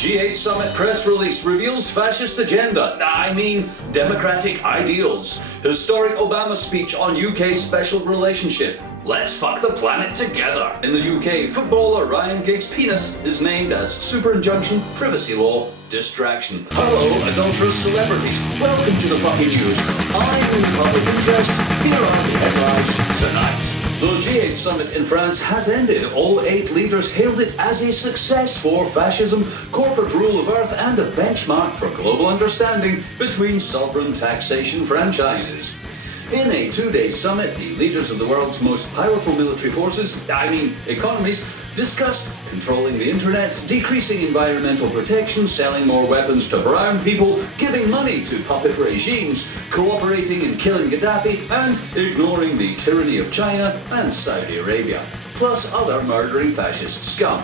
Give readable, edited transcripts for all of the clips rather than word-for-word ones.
G8 Summit press release reveals fascist agenda. Democratic ideals. Historic Obama speech on UK special relationship. Let's fuck the planet together. In the UK, footballer Ryan Giggs' penis is named as super injunction, privacy law, distraction. Hello, adulterous celebrities. Welcome to the fucking news. I'm in public interest. Here are the headlines tonight. The G8 summit in France has ended. All 8 leaders hailed it as a success for fascism, corporate rule of earth, and a benchmark for global understanding between sovereign taxation franchises. In a 2-day summit, the leaders of the world's most powerful military forces, economies, discussed controlling the internet, decreasing environmental protection, selling more weapons to brown people, giving money to puppet regimes, cooperating in killing Gaddafi, and ignoring the tyranny of China and Saudi Arabia, plus other murdering fascist scum.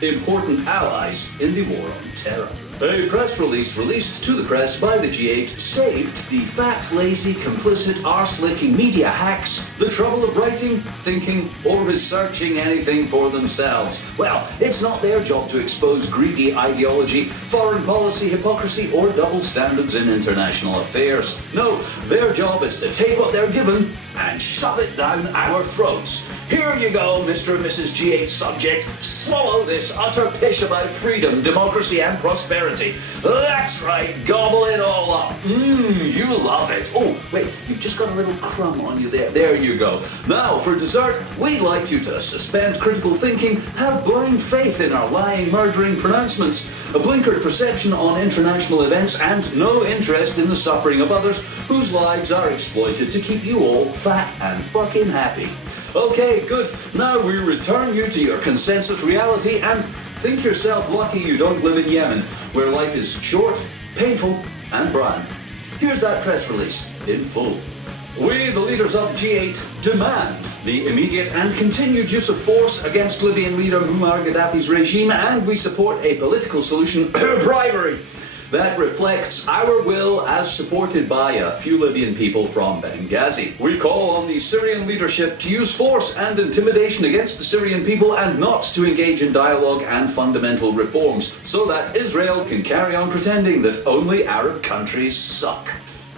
Important allies in the war on terror. A press release released to the press by the G8 saved the fat, lazy, complicit, arse-licking media hacks the trouble of writing, thinking, or researching anything for themselves. Well, it's not their job to expose greedy ideology, foreign policy, hypocrisy, or double standards in international affairs. No, their job is to take what they're given and shove it down our throats. Here you go, Mr. and Mrs. G8 subject. Swallow this utter pish about freedom, democracy, and prosperity. That's right, gobble it all up. You love it. Oh, wait, you've just got a little crumb on you there. There you go. Now, for dessert, we'd like you to suspend critical thinking, have blind faith in our lying, murdering pronouncements, a blinkered perception on international events, and no interest in the suffering of others whose lives are exploited to keep you all fat and fucking happy. Okay, good. Now we return you to your consensus reality and think yourself lucky you don't live in Yemen, where life is short, painful, and brown. Here's that press release in full. We, the leaders of the G8, demand the immediate and continued use of force against Libyan leader Muammar Gaddafi's regime, and we support a political solution, bribery, that reflects our will as supported by a few Libyan people from Benghazi. We call on the Syrian leadership to use force and intimidation against the Syrian people and not to engage in dialogue and fundamental reforms so that Israel can carry on pretending that only Arab countries suck.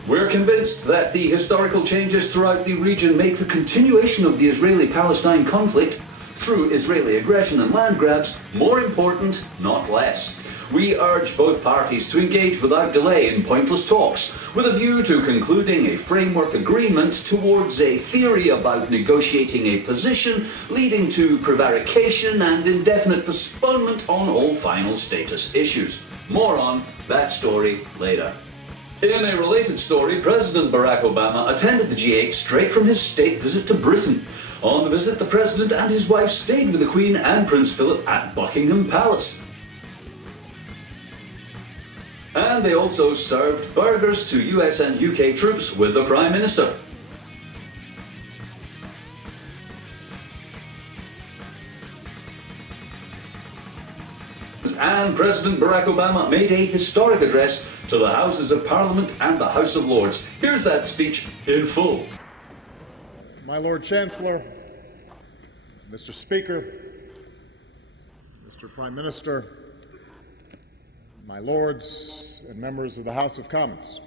We're convinced that the historical changes throughout the region make the continuation of the Israeli-Palestine conflict through Israeli aggression and land grabs more important, not less. We urge both parties to engage without delay in pointless talks, with a view to concluding a framework agreement towards a theory about negotiating a position, leading to prevarication and indefinite postponement on all final status issues. More on that story later. In a related story, President Barack Obama attended the G8 straight from his state visit to Britain. On the visit, the President and his wife stayed with the Queen and Prince Philip at Buckingham Palace. And they also served burgers to US and UK troops with the Prime Minister. And President Barack Obama made a historic address to the Houses of Parliament and the House of Lords. Here's that speech in full. My Lord Chancellor, Mr. Speaker, Mr. Prime Minister, my lords and members of the House of Commons.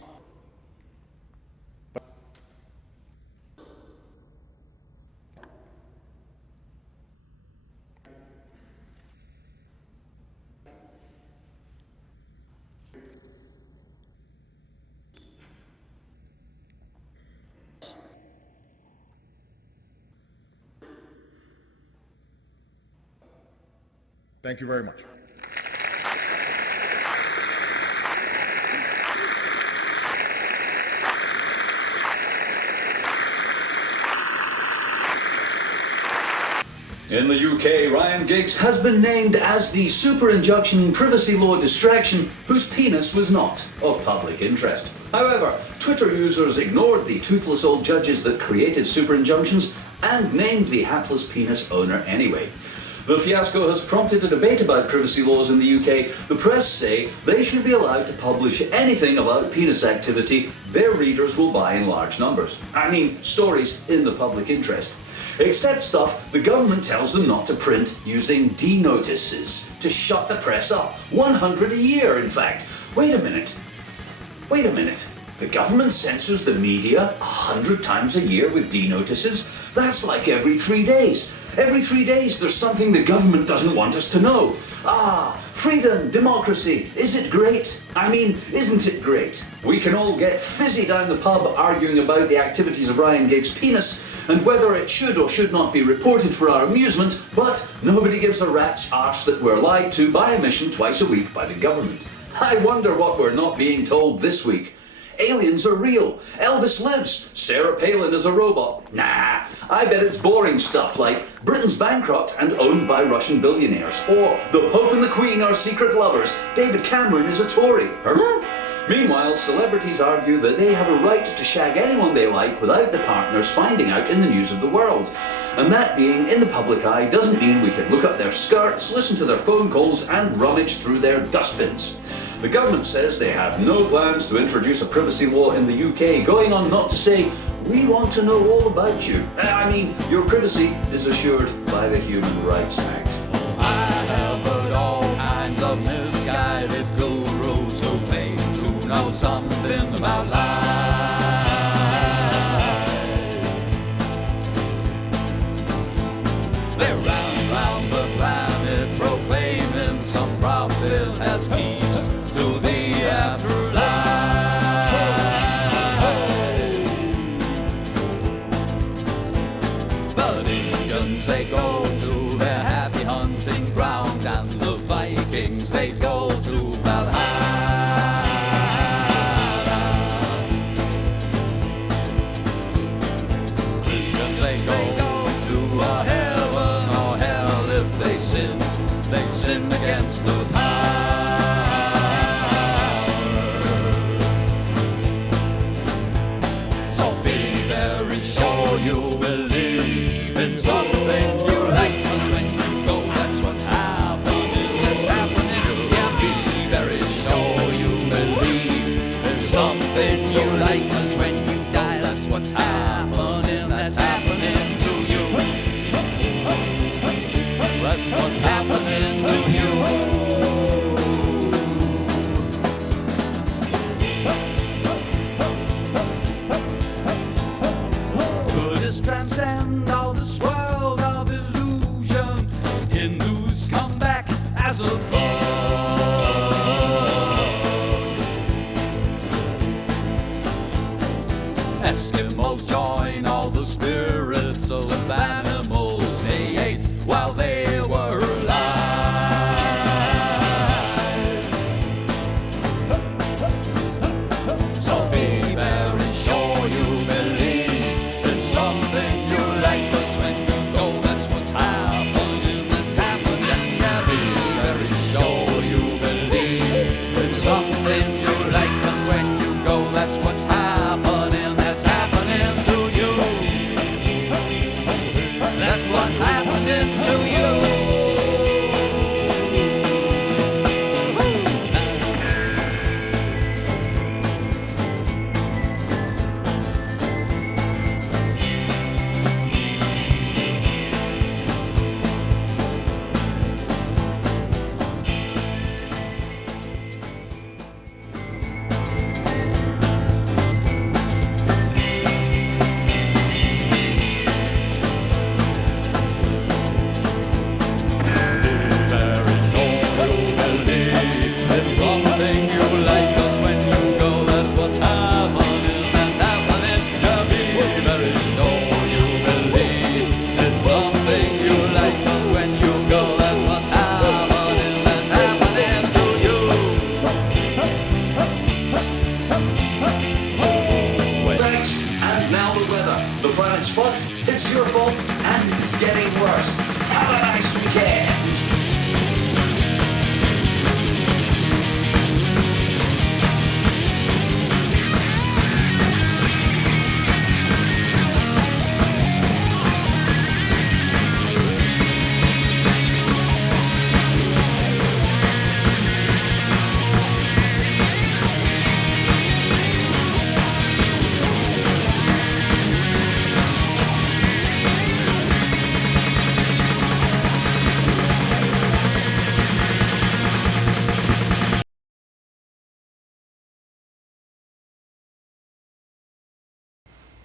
Thank you very much. In the UK, Ryan Giggs has been named as the super injunction privacy law distraction whose penis was not of public interest. However, Twitter users ignored the toothless old judges that created super injunctions and named the hapless penis owner anyway. The fiasco has prompted a debate about privacy laws in the UK. The press say they should be allowed to publish anything about penis activity their readers will buy in large numbers. Stories in the public interest. Except stuff the government tells them not to print using D-notices to shut the press up. 100 a year, in fact. Wait a minute. The government censors the media 100 times a year with D-notices? That's like every 3 days. Every 3 days there's something the government doesn't want us to know. Freedom, democracy, is it great? I mean, isn't it great? We can all get fizzy down the pub arguing about the activities of Ryan Giggs' penis and whether it should or should not be reported for our amusement, but nobody gives a rat's arse that we're lied to by omission twice a week by the government. I wonder what we're not being told this week. Aliens are real. Elvis lives. Sarah Palin is a robot. Nah, I bet it's boring stuff like Britain's bankrupt and owned by Russian billionaires, or the Pope and the Queen are secret lovers. David Cameron is a Tory. Meanwhile, celebrities argue that they have a right to shag anyone they like without the partners finding out in the news of the world. And that being in the public eye doesn't mean we can look up their skirts, listen to their phone calls, and rummage through their dustbins. The government says they have no plans to introduce a privacy law in the UK, going on not to say, we want to know all about you. I mean, your privacy is assured by the Human Rights Act. I have heard all kinds of misguided gurus who claim to know something about life. They round the planet proclaiming some prophet has keys to the afterlife. But Indians, they go to their happy hunting ground, and the Vikings, they go to Valhalla. Christians, they go to a heaven or hell if they sin against the pie.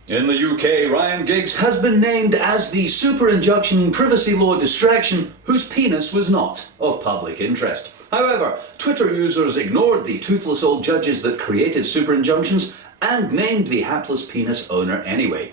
In the UK, Ryan Giggs has been named as the super injunction privacy law distraction whose penis was not of public interest. However, Twitter users ignored the toothless old judges that created super injunctions and named the hapless penis owner anyway.